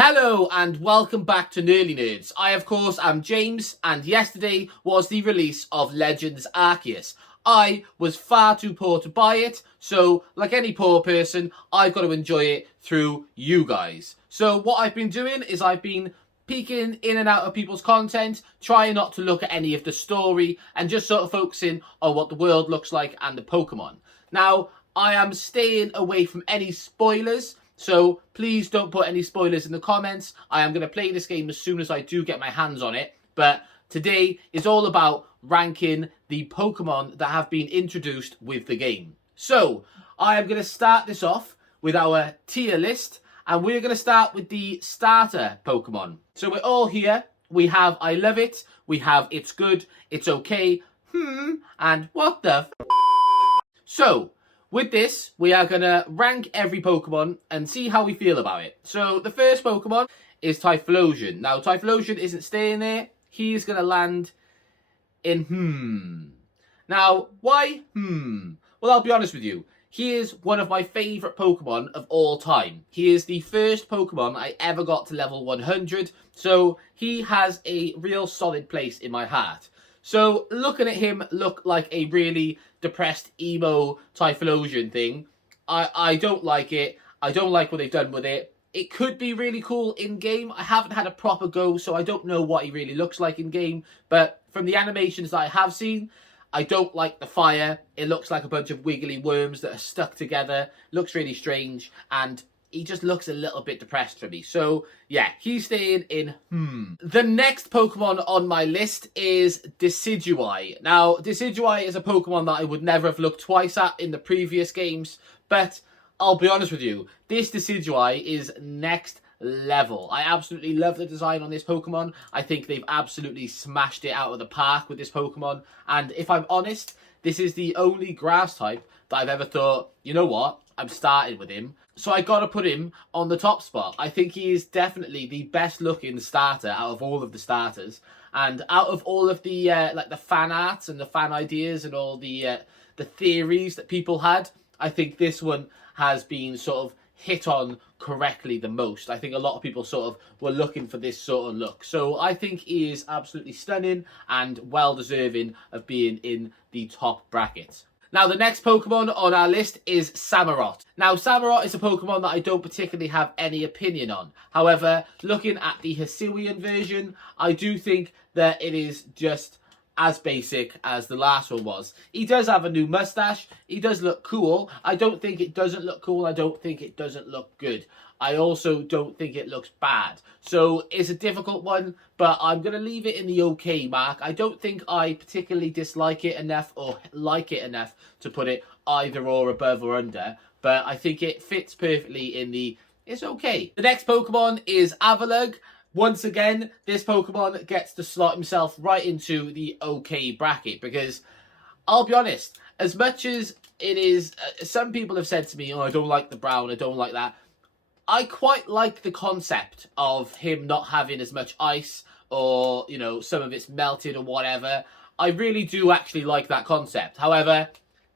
Hello and welcome back to Nearly Nerds. I, of course, am James, and yesterday was the release of Legends Arceus. I was far too poor to buy it, so like any poor person, I've got to enjoy it through you guys. So what I've been doing is I've been peeking in and out of people's content, trying not to look at any of the story, and just sort of focusing on what the world looks like and the Pokemon. Now, I am staying away from any spoilers, so please don't put any spoilers in the comments. I am going to play this game as soon as I do get my hands on it. But today is all about ranking the Pokemon that have been introduced with the game. So I am going to start this off with our tier list. And we're going to start with the starter Pokemon. So we're all here. We have I love it. We have it's good. It's okay. And what the So with this, we are going to rank every Pokemon and see how we feel about it. So the first Pokemon is Typhlosion. Now, Typhlosion isn't staying there. He's going to land in Now, why Well, I'll be honest with you. He is one of my favourite Pokemon of all time. He is the first Pokemon I ever got to level 100. So he has a real solid place in my heart. So looking at him look like a really depressed emo Typhlosion thing, I don't like it. I don't like what they've done with it. It could be really cool in game. I haven't had a proper go, so I don't know what he really looks like in game. But from the animations that I have seen, I don't like the fire. It looks like a bunch of wiggly worms that are stuck together. Looks really strange, and he just looks a little bit depressed for me. So, yeah, he's staying in The next Pokemon on my list is Decadueye. Now, Decadueye is a Pokemon that I would never have looked twice at in the previous games, but I'll be honest with you, this Decadueye is next level. I absolutely love the design on this Pokemon. I think they've absolutely smashed it out of the park with this Pokemon, and if I'm honest, this is the only grass type that I've ever thought, you know what, I'm starting with him. So I got to put him on the top spot. I think he is definitely the best looking starter out of all of the starters. And out of all of the like the fan arts and the fan ideas and all the theories that people had, I think this one has been sort of hit on correctly the most. I think a lot of people sort of were looking for this sort of look. So I think he is absolutely stunning and well deserving of being in the top bracket. Now, the next Pokemon on our list is Samurott. Now, Samurott is a Pokemon that I don't particularly have any opinion on. However, looking at the Hisuian version, I do think that it is just as basic as the last one was. He does have a new mustache. He does look cool. I don't think it doesn't look cool. I don't think it doesn't look good. I also don't think it looks bad. So it's a difficult one, but I'm going to leave it in the okay mark. I don't think I particularly dislike it enough or like it enough to put it either or above or under, but I think it fits perfectly in the it's okay. The next Pokemon is Avalog. Once again, this Pokemon gets to slot himself right into the okay bracket because I'll be honest, as much as it is, some people have said to me, oh, I don't like the brown, I don't like that. I quite like the concept of him not having as much ice or, you know, some of it's melted or whatever. I really do actually like that concept. However,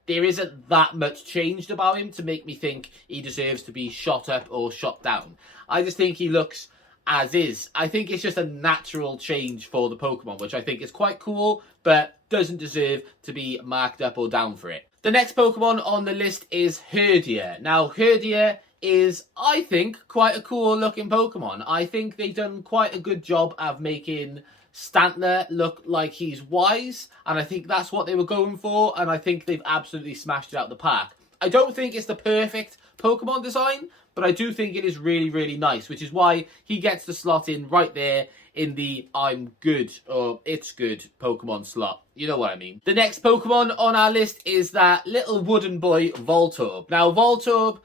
there isn't that much changed about him to make me think he deserves to be shot up or shot down. I just think he looks as is. I think it's just a natural change for the Pokemon, which I think is quite cool, but doesn't deserve to be marked up or down for it. The next Pokemon on the list is Herdia. Now, Herdia is, I think, quite a cool looking Pokemon. I think they've done quite a good job of making Stantler look like he's wise, and I think that's what they were going for, and I think they've absolutely smashed it out of the park. I don't think it's the perfect Pokemon design, but I do think it is really, really nice, which is why he gets the slot in right there in the I'm good or it's good Pokemon slot. You know what I mean. The next Pokemon on our list is that little wooden boy, Voltorb. Now, Voltorb,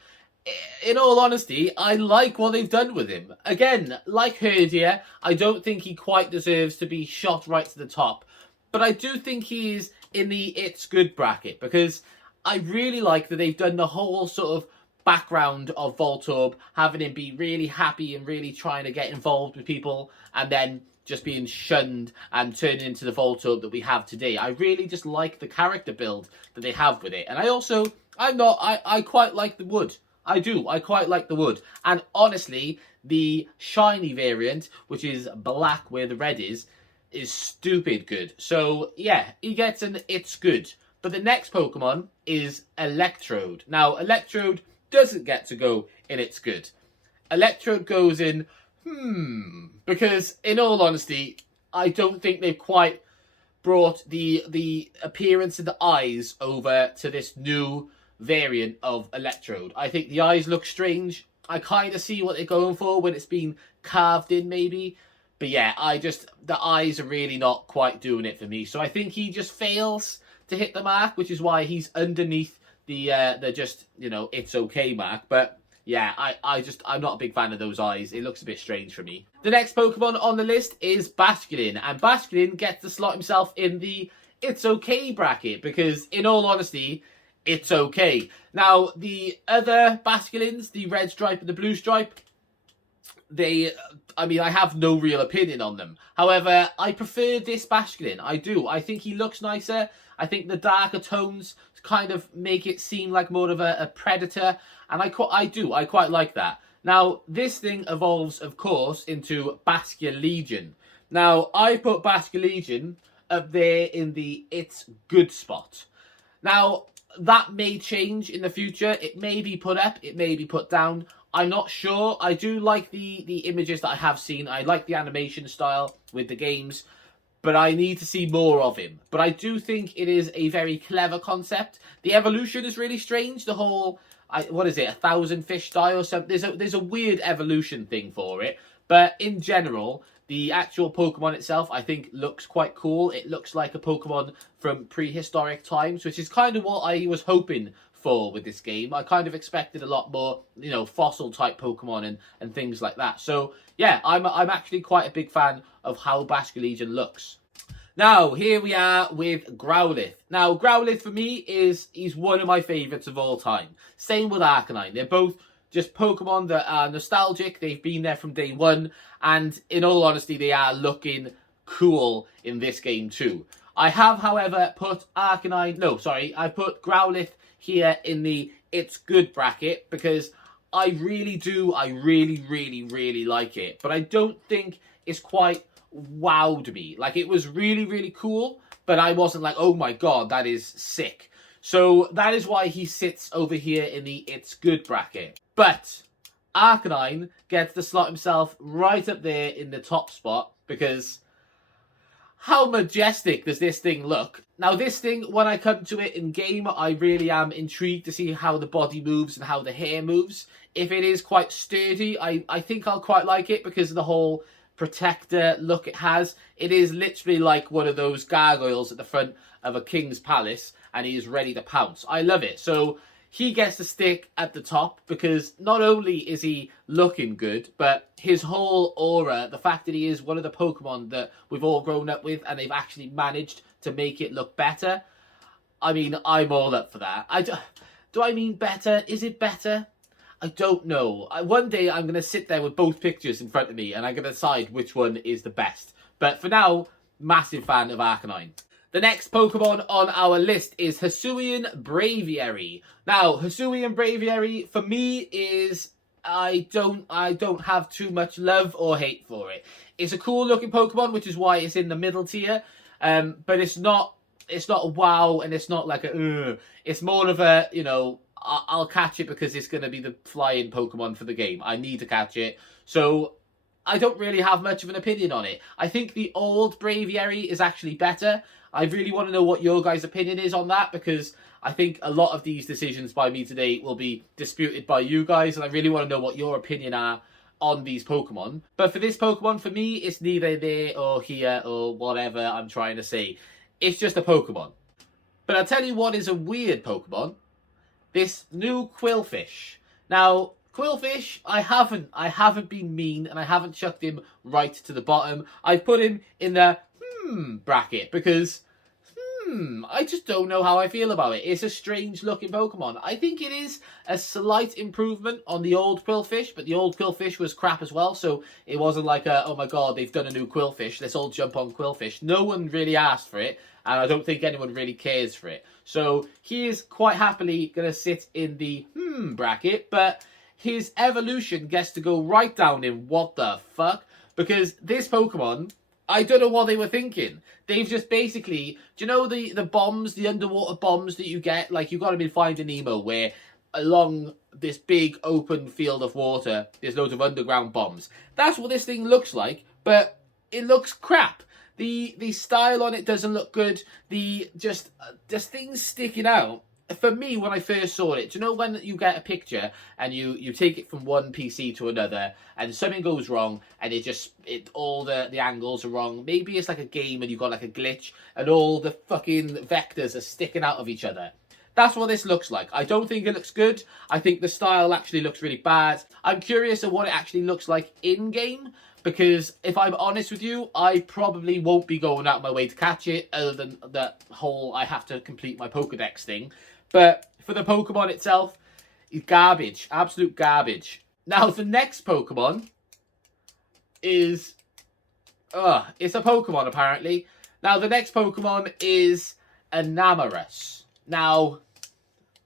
in all honesty, I like what they've done with him. Again, like Herdia, I don't think he quite deserves to be shot right to the top. But I do think he's in the it's good bracket because I really like that they've done the whole sort of background of Voltorb, having him be really happy and really trying to get involved with people, and then just being shunned and turning into the Voltorb that we have today. I really just like the character build that they have with it. And I quite like the wood. I do. I quite like the wood. And honestly, The shiny variant, which is black where the red is stupid good. So yeah, he gets an it's good. But the next Pokemon is Electrode. Now, Electrode doesn't get to go in it's good. Electrode goes in, because in all honesty, I don't think they've quite brought the appearance of the eyes over to this new variant of Electrode. I think the eyes look strange. I kind of see what they're going for when it's been carved in, maybe. But yeah, the eyes are really not quite doing it for me. So I think he just fails to hit the mark, which is why he's underneath the just, it's okay mark. But yeah, I'm not a big fan of those eyes. It looks a bit strange for me. The next Pokemon on the list is Bashkin. And Bashkin gets to slot himself in the it's okay bracket because, in all honesty, it's okay. Now, the other Basculins, the red stripe and the blue stripe, I have no real opinion on them. However, I prefer this Basculin. I do. I think he looks nicer. I think the darker tones kind of make it seem like more of a predator. And I quite like that. Now, this thing evolves, of course, into Basque Legion. Now, I put Basque Legion up there in the it's good spot. Now, that may change in the future. It may be put up, it may be put down. I'm not sure. I do like the images that I have seen. I like the animation style with the games, but I need to see more of him. But I do think it is a very clever concept. The evolution is really strange. The whole, what is it, 1,000 fish die or something? There's a weird evolution thing for it. But in general, the actual Pokemon itself, I think, looks quite cool. It looks like a Pokemon from prehistoric times, which is kind of what I was hoping for with this game. I kind of expected a lot more, fossil-type Pokemon and things like that. So, yeah, I'm actually quite a big fan of how Basque Legion looks. Now, here we are with Growlithe. Now, Growlithe, for me, he's one of my favourites of all time. Same with Arcanine. They're both just Pokemon that are nostalgic. They've been there from day one. And in all honesty, they are looking cool in this game too. I have, however, put I put Growlithe here in the it's good bracket because I really, really like it. But I don't think it's quite wowed me. Like, it was really, really cool, but I wasn't like, oh my god, that is sick. So that is why he sits over here in the it's good bracket. But Arcanine gets to slot himself right up there in the top spot because how majestic does this thing look? Now, this thing, when I come to it in game, I really am intrigued to see how the body moves and how the hair moves. If it is quite sturdy, I think I'll quite like it because of the whole protector look it has. It is literally like one of those gargoyles at the front of a king's palace and he is ready to pounce. I love it. So he gets to stick at the top because not only is he looking good, but his whole aura, the fact that he is one of the Pokemon that we've all grown up with and they've actually managed to make it look better. I mean, I'm all up for that. Do I mean better? Is it better? I don't know. One day I'm going to sit there with both pictures in front of me and I'm going to decide which one is the best. But for now, massive fan of Arcanine. The next Pokemon on our list is Hisuian Bravery. Now, Hisuian Bravery, for me, is... I don't have too much love or hate for it. It's a cool looking Pokemon, which is why it's in the middle tier. But it's not a wow and it's not like a... It's more of a, I'll catch it because it's going to be the flying Pokemon for the game. I need to catch it. So I don't really have much of an opinion on it. I think the old Braviary is actually better. I really want to know what your guys' opinion is on that because I think a lot of these decisions by me today will be disputed by you guys and I really want to know what your opinion are on these Pokemon. But for this Pokemon, for me, it's neither there or here or whatever I'm trying to say. It's just a Pokemon. But I'll tell you what is a weird Pokemon. This new Quillfish. Now, Quillfish, I haven't been mean and I haven't chucked him right to the bottom. I've put him in the bracket because I just don't know how I feel about it. It's a strange looking Pokemon. I think it is a slight improvement on the old Quillfish, but the old Quillfish was crap as well, so it wasn't like oh my god, they've done a new Quillfish, let's all jump on Quillfish. No one really asked for it, and I don't think anyone really cares for it. So he is quite happily going to sit in the bracket, but his evolution gets to go right down in what the fuck. Because this Pokemon, I don't know what they were thinking. They've just basically, do you know the bombs, the underwater bombs that you get? Like, you got them in Finding Nemo, where along this big open field of water, there's loads of underground bombs. That's what this thing looks like, but it looks crap. The style on it doesn't look good. Just things sticking out. For me, when I first saw it, do you know when you get a picture and you take it from one PC to another and something goes wrong and all the angles are wrong? Maybe it's like a game and you've got like a glitch and all the fucking vectors are sticking out of each other. That's what this looks like. I don't think it looks good. I think the style actually looks really bad. I'm curious of what it actually looks like in-game, because if I'm honest with you, I probably won't be going out my way to catch it, other than that whole I have to complete my Pokedex thing. But for the Pokemon itself, it's garbage. Absolute garbage. Now, the next Pokemon is... it's a Pokemon, apparently. Now, the next Pokemon is Enamorous. Now,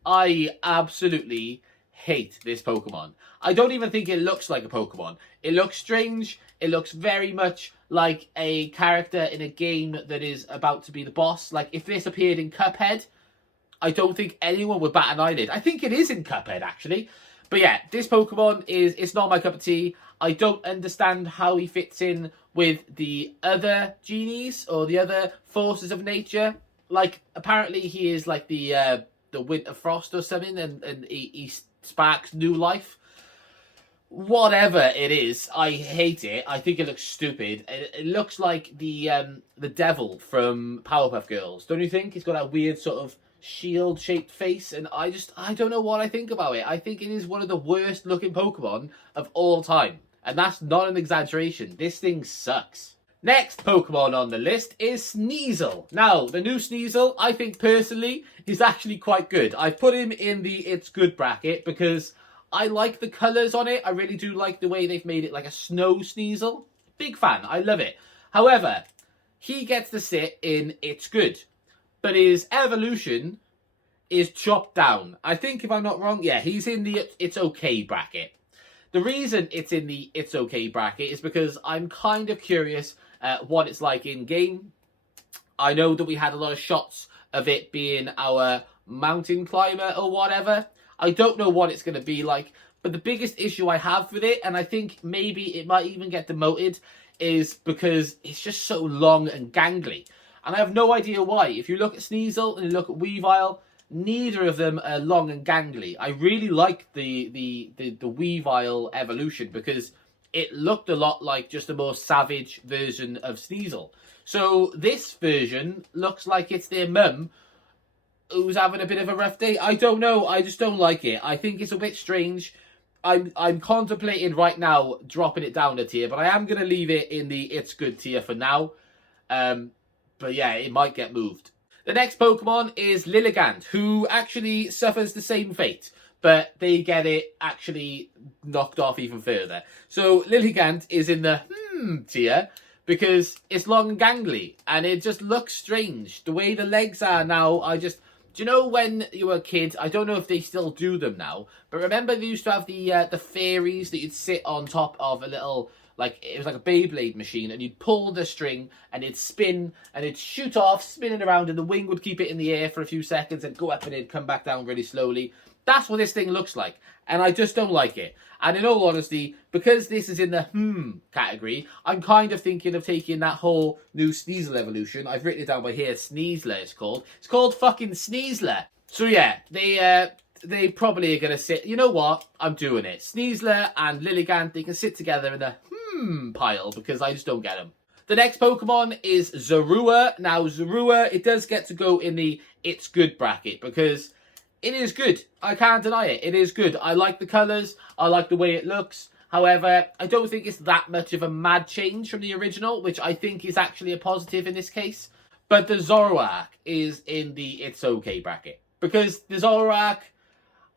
I absolutely hate this Pokemon. I don't even think it looks like a Pokemon. It looks strange. It looks very much like a character in a game that is about to be the boss. Like, if this appeared in Cuphead, I don't think anyone would bat an eyelid. I think it is in Cuphead, actually. But yeah, this Pokemon it's not my cup of tea. I don't understand how he fits in with the other genies or the other forces of nature. Like, apparently he is like the Winter Frost or something, and he sparks new life. Whatever it is, I hate it. I think it looks stupid. It looks like the devil from Powerpuff Girls. Don't you think? He's got that weird sort of shield-shaped face, and I don't know what I think about it. I think it is one of the worst-looking Pokemon of all time. And that's not an exaggeration. This thing sucks. Next Pokemon on the list is Sneasel. Now, the new Sneasel, I think personally, is actually quite good. I've put him in the It's Good bracket because I like the colours on it. I really do like the way they've made it like a snow Sneasel. Big fan. I love it. However, he gets to sit in It's Good, but his evolution is chopped down. I think, if I'm not wrong, yeah, he's in the It's Okay bracket. The reason it's in the It's Okay bracket is because I'm kind of curious what it's like in-game. I know that we had a lot of shots of it being our mountain climber or whatever. I don't know what it's going to be like, but the biggest issue I have with it, and I think maybe it might even get demoted, is because it's just so long and gangly. And I have no idea why. If you look at Sneasel and you look at Weavile, neither of them are long and gangly. I really like the Weavile evolution because it looked a lot like just a more savage version of Sneasel. So this version looks like it's their mum who's having a bit of a rough day. I don't know. I just don't like it. I think it's a bit strange. I'm contemplating right now dropping it down a tier, but I am going to leave it in the It's Good tier for now. But yeah, it might get moved. The next Pokemon is Liligant, who actually suffers the same fate, but they get it actually knocked off even further. So Liligant is in the tier because it's long and gangly, and it just looks strange. The way the legs are now, do you know when you were a kid, I don't know if they still do them now, but remember they used to have the fairies that you'd sit on top of a little, like, it was like a Beyblade machine, and you'd pull the string, and it'd spin, and it'd shoot off, spinning around, and the wing would keep it in the air for a few seconds, and go up, and it'd come back down really slowly. That's what this thing looks like, and I just don't like it. And in all honesty, because this is in the category, I'm kind of thinking of taking that whole new Sneasel evolution. I've written it down by here, Sneasler it's called. It's called fucking Sneasler. So yeah, they probably are going to sit... You know what? I'm doing it. Sneasler and Liligant, they can sit together in the pile because I just don't get them. The next Pokemon is Zarua. Now, Zarua, it does get to go in the It's Good bracket because it is good. I can't deny it. It is good. I like the colours. I like the way it looks. However, I don't think it's that much of a mad change from the original, which I think is actually a positive in this case. But the Zoroark is in the It's Okay bracket because the Zoroark,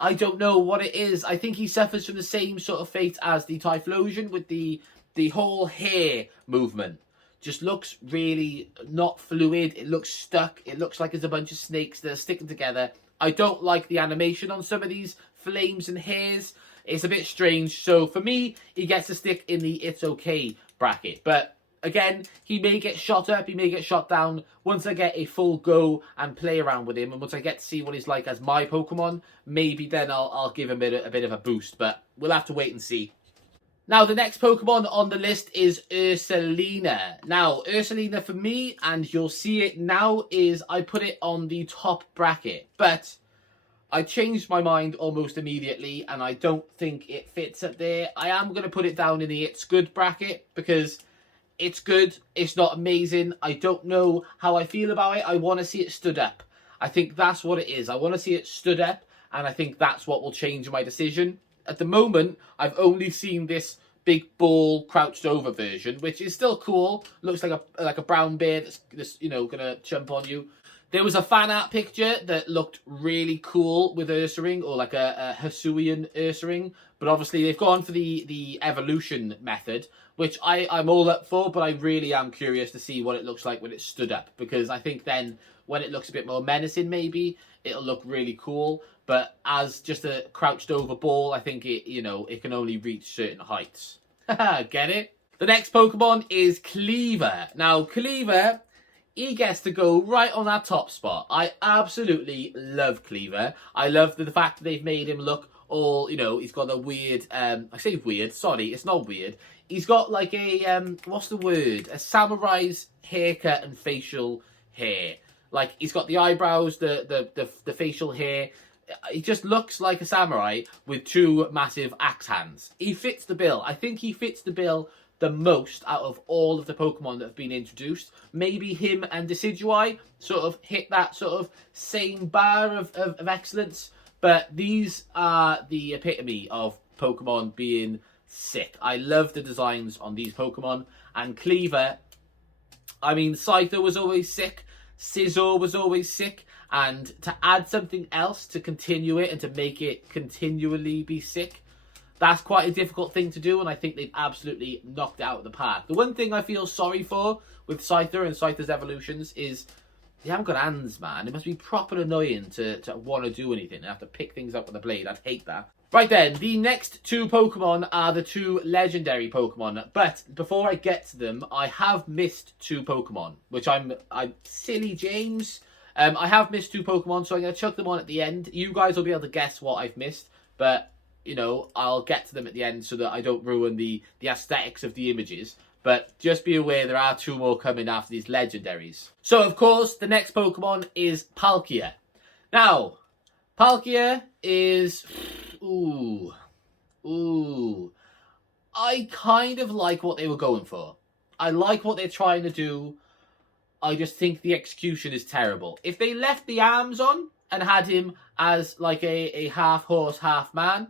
I don't know what it is. I think he suffers from the same sort of fate as the Typhlosion with the whole hair movement. Just looks really not fluid. It looks stuck. It looks like there's a bunch of snakes that are sticking together. I don't like the animation on some of these flames and hairs. It's a bit strange. So for me, he gets to stick in the it's okay bracket. But again, he may get shot up, he may get shot down. Once I get a full go and play around with him, and once I get to see what he's like as my Pokemon, maybe then I'll give him a bit of a boost. But we'll have to wait and see. Now, the next Pokemon on the list is Ursulina. Now, Ursulina for me, and you'll see it now, is I put it on the top bracket. But I changed my mind almost immediately, and I don't think it fits up there. I am going to put it down in the it's good bracket, because it's good. It's not amazing. I don't know how I feel about it. I want to see it stood up. I think that's what it is. I want to see it stood up, and I think that's what will change my decision. At the moment, I've only seen this big ball crouched over version, which is still cool. Looks like a brown bear that's gonna jump on you. There was a fan art picture that looked really cool with Ursaring, or like a Hisuian Ursaring, but obviously they've gone for the evolution method, which I'm all up for, but I really am curious to see what it looks like when it's stood up, because I think then when it looks a bit more menacing, maybe it'll look really cool. But as just a crouched over ball, I think it can only reach certain heights. Get it? The next Pokemon is Cleaver. Now, Cleaver, he gets to go right on that top spot. I absolutely love Cleaver. I love the fact that they've made him look all, he's got a weird, I say weird, sorry, it's not weird. He's got like a, what's the word? A samurai's haircut and facial hair. Like, he's got the eyebrows, the facial hair. He just looks like a samurai with two massive axe hands. He fits the bill. I think he fits the bill the most out of all of the Pokemon that have been introduced. Maybe him and Decadueye sort of hit that sort of same bar of excellence. But these are the epitome of Pokemon being sick. I love the designs on these Pokemon. And Cleaver, I mean, Scyther was always sick. Scizor was always sick. And to add something else to continue it and to make it continually be sick, that's quite a difficult thing to do, and I think they've absolutely knocked it out of the park. The one thing I feel sorry for with Scyther and Scyther's evolutions is they haven't got hands, man. It must be proper annoying to want to do anything and have to pick things up with a blade. I'd hate that. Right then, the next two Pokemon are the two legendary Pokemon. But before I get to them, I have missed two Pokemon, which I'm silly, James. I have missed two Pokemon, so I'm going to chuck them on at the end. You guys will be able to guess what I've missed, but, I'll get to them at the end so that I don't ruin the aesthetics of the images. But just be aware there are two more coming after these legendaries. So, of course, the next Pokemon is Palkia. Now, Palkia is... Ooh. I kind of like what they were going for. I like what they're trying to do. I just think the execution is terrible. If they left the arms on and had him as like a half horse, half man,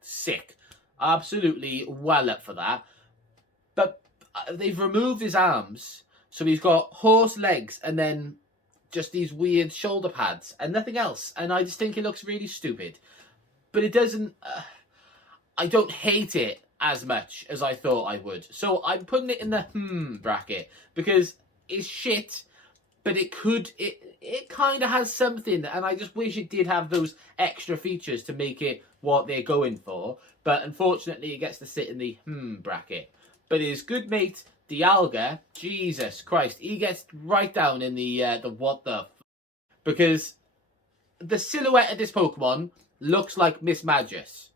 sick. Absolutely well up for that. But they've removed his arms, so he's got horse legs and then just these weird shoulder pads and nothing else. And I just think it looks really stupid. But it doesn't... I don't hate it as much as I thought I would. So I'm putting it in the bracket because it's shit, but it kind of has something, and I just wish it did have those extra features to make it what they're going for. But unfortunately, it gets to sit in the bracket. But his good mate, Dialga, Jesus Christ, he gets right down in the what the because the silhouette of this Pokemon looks like Miss Magus.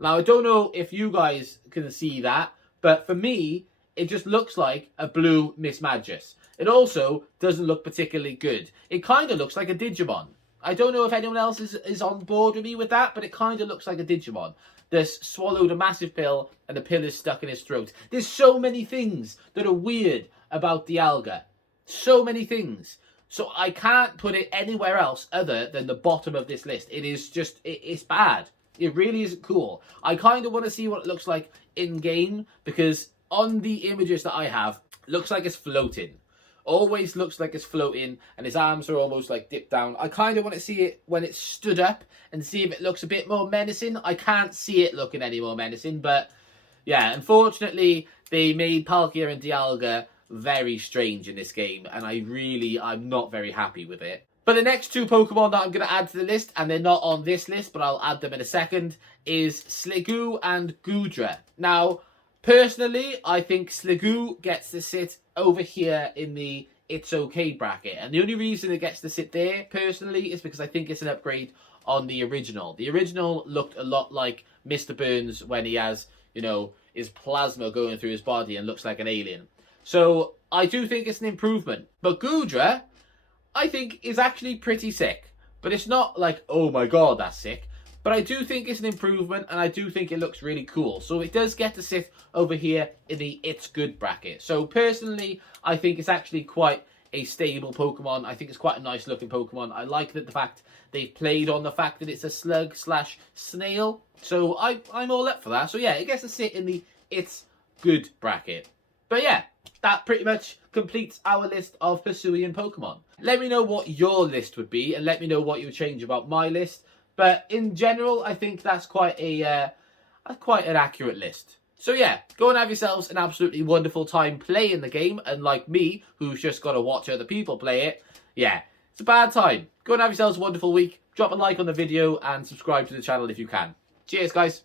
Now, I don't know if you guys can see that, but for me, it just looks like a blue Miss Magus. It also doesn't look particularly good. It kind of looks like a Digimon. I don't know if anyone else is on board with me with that, but it kind of looks like a Digimon that's swallowed a massive pill and the pill is stuck in his throat. There's so many things that are weird about Dialga. So many things. So I can't put it anywhere else other than the bottom of this list. It is just, it's bad. It really isn't cool. I kind of want to see what it looks like in-game, because on the images that I have, it looks like it's floating. Always looks like it's floating, and his arms are almost like dipped down. I kind of want to see it when it's stood up and see if it looks a bit more menacing. I can't see it looking any more menacing, but yeah, unfortunately, they made Palkia and Dialga very strange in this game, and I'm not very happy with it. But the next two Pokemon that I'm going to add to the list, and they're not on this list, but I'll add them in a second, is Sligoo and Gudra. Now, personally, I think Sligoo gets to sit over here in the It's Okay bracket. And the only reason it gets to sit there, personally, is because I think it's an upgrade on the original. The original looked a lot like Mr. Burns when he has, you know, his plasma going through his body and looks like an alien. So, I do think it's an improvement. But Gudra, I think, is actually pretty sick. But it's not like, oh my god, that's sick. But I do think it's an improvement, and I do think it looks really cool. So it does get to sit over here in the It's Good bracket. So personally, I think it's actually quite a stable Pokemon. I think it's quite a nice looking Pokemon. I like that the fact they've played on the fact that it's a slug / snail. So I'm all up for that. So yeah, it gets to sit in the It's Good bracket. But yeah, that pretty much completes our list of Hisuian Pokemon. Let me know what your list would be, and let me know what you would change about my list. But in general, I think that's quite an accurate list. So yeah, go and have yourselves an absolutely wonderful time playing the game. And like me, who's just got to watch other people play it, yeah, it's a bad time. Go and have yourselves a wonderful week. Drop a like on the video and subscribe to the channel if you can. Cheers, guys.